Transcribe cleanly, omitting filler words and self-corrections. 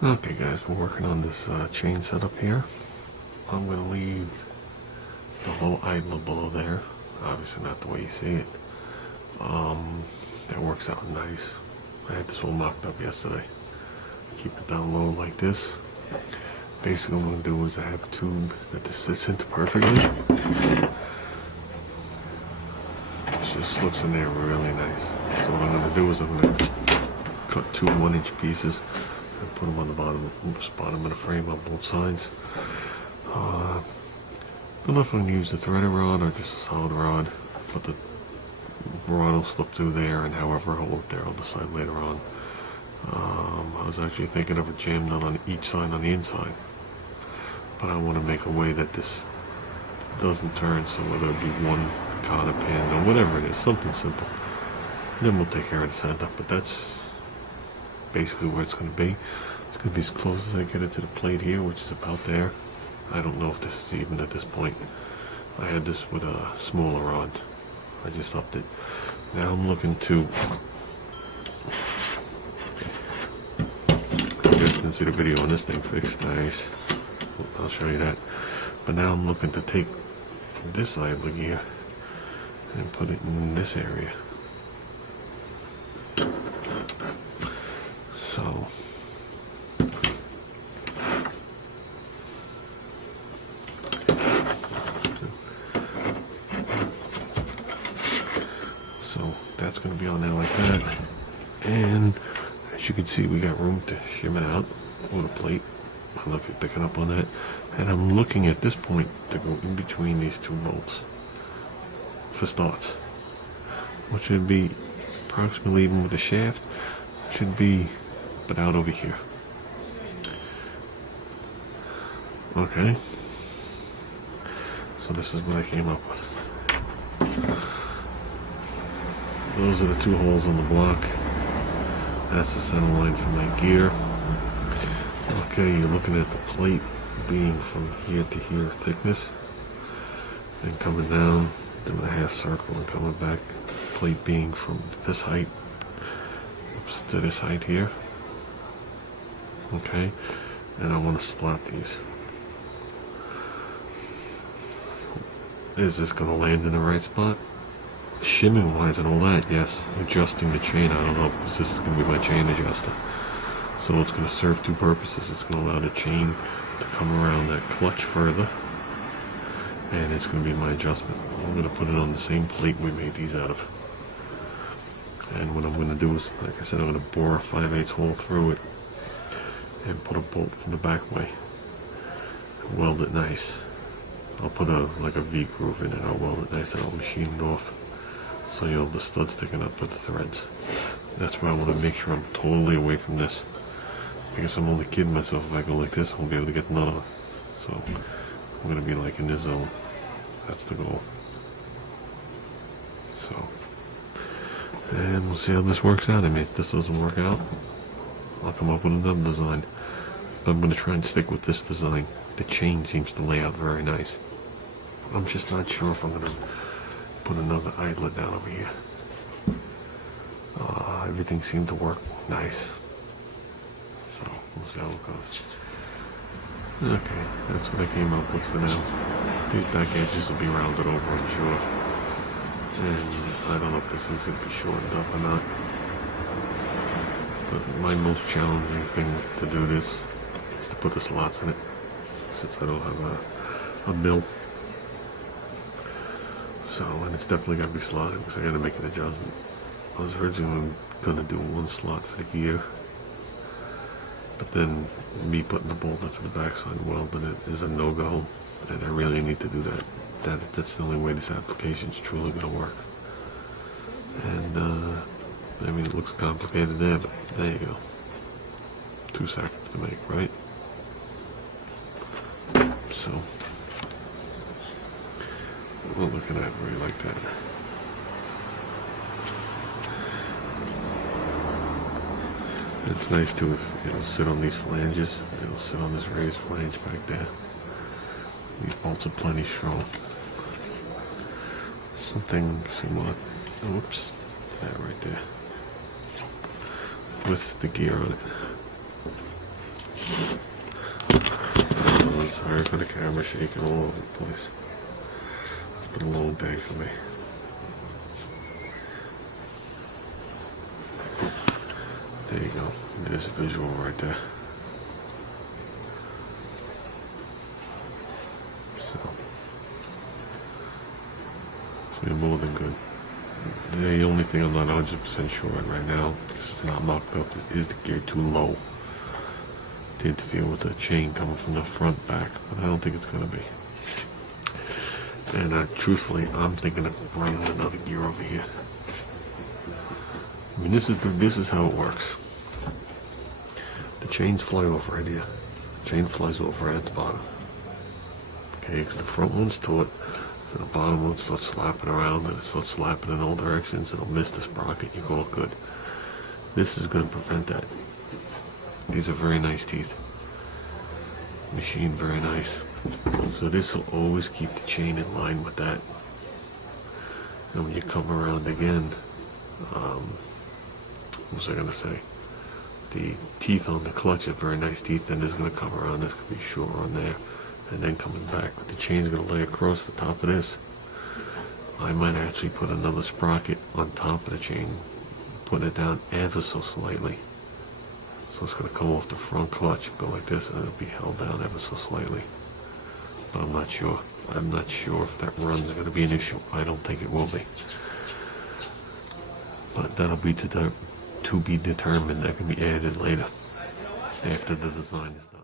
Okay guys, we're working on this chain setup here. I'm going to leave the low idler below there. Obviously not the way you see it. That works out nice. I had this all mocked up yesterday. Keep it down low like this. Basically what I'm going to do is I have a tube that this sits into perfectly. It just slips in there really nice. So what I'm going to do is I'm going to cut two 1-inch pieces and put them on the bottom of the frame on both sides. I don't know if I'm going to use the threaded rod or just a solid rod, but the rod will slip through there, and however I hold it there I'll decide later on. I was actually thinking of a jam nut on each side on the inside, but I want to make a way that this doesn't turn, so whether it be one cotter pin or whatever it is, something simple. Then we'll take care of the center, but that's basically where it's going to be. It's going to be as close as I get it to the plate here, which is about there. I don't know if this is even at this point. I had this with a smaller rod. I just upped it. Now I'm looking to, you guys didn't see the video on this thing fixed. Nice. I'll show you that. But now I'm looking to take this idler gear and put it in this area. So that's going to be on there like that. And as you can see, we got room to shim it out with a plate. I don't know if you're picking up on that. And I'm looking at this point to go in between these two bolts for starts, which should be approximately even with the shaft. Should be but out over here. Okay. So this is what I came up with. Those are the two holes on the block. That's the center line for my gear. Okay, you're looking at the plate being from here to here thickness, and coming down, doing a half circle and coming back. Plate being from this height to this height here. Okay, and I want to slot these. Is this going to land in the right spot? Shimming wise and all that, yes. Adjusting the chain, I don't know, because this is going to be my chain adjuster. So it's going to serve two purposes. It's going to allow the chain to come around that clutch further, and it's going to be my adjustment. I'm going to put it on the same plate we made these out of. And what I'm going to do is, like I said, I'm going to bore a 5/8 hole through it and put a bolt from the back way. Weld it nice. I'll put like a V groove in it. I'll weld it nice and I'll machine it off, so you'll have the stud sticking up with the threads. That's why I want to make sure I'm totally away from this, because I'm only kidding myself. If I go like this, I won't be able to get the nut on. So I'm going to be like in this zone. That's the goal. So, and we'll see how this works out. I mean, if this doesn't work out, I'll come up with another design. But I'm going to try and stick with this design. The chain seems to lay out very nice. I'm just not sure if I'm going to put another idler down over here. Everything seemed to work nice. So we'll see how it goes. Okay, that's what I came up with for now. These back edges will be rounded over, I'm sure. And I don't know if this thing's going to be shortened up or not. But my most challenging thing to do this is to put the slots in it, since I don't have a mill. So, and it's definitely got to be slotted because I got to make an adjustment. I was originally going to do one slot for the gear, but then me putting the bolt into the backside and welding it is a no-go, and I really need to do that. That's the only way this application is truly going to work. And I mean, it looks complicated there, but there you go. 2 seconds to make, right? So, well, look at that, really like that. It's nice too if it'll sit on these flanges. It'll sit on this raised flange back there. These bolts are plenty strong. Something similar. Whoops, that right there. With the gear on it. Oh, sorry for the camera shaking all over the place. It's been a long day for me. There you go. There's a visual right there. So, it's been more than good. The only thing I'm not 100% sure on right now, because it's not mocked up, is the gear too low to interfere with the chain coming from the front back, but I don't think it's going to be. And truthfully, I'm thinking of bringing another gear over here. I mean, this is how it works. The chains fly off right here. The chain flies off right at the bottom. Okay, because the front one's taut, so the bottom one starts slapping around, and it starts slapping in all directions. It'll miss the sprocket. You go good. This is going to prevent that. These are very nice teeth. Machined very nice. So this will always keep the chain in line with that. And when you come around again, what was I going to say? The teeth on the clutch are very nice teeth, and it's going to come around. This could be short on there, and then coming back. But the chain's going to lay across the top of this. I might actually put another sprocket on top of the chain, putting it down ever so slightly. So it's going to come off the front clutch and go like this, and it'll be held down ever so slightly. But I'm not sure. I'm not sure if that run's going to be an issue. I don't think it will be. But that'll be to be determined. That can be added later after the design is done.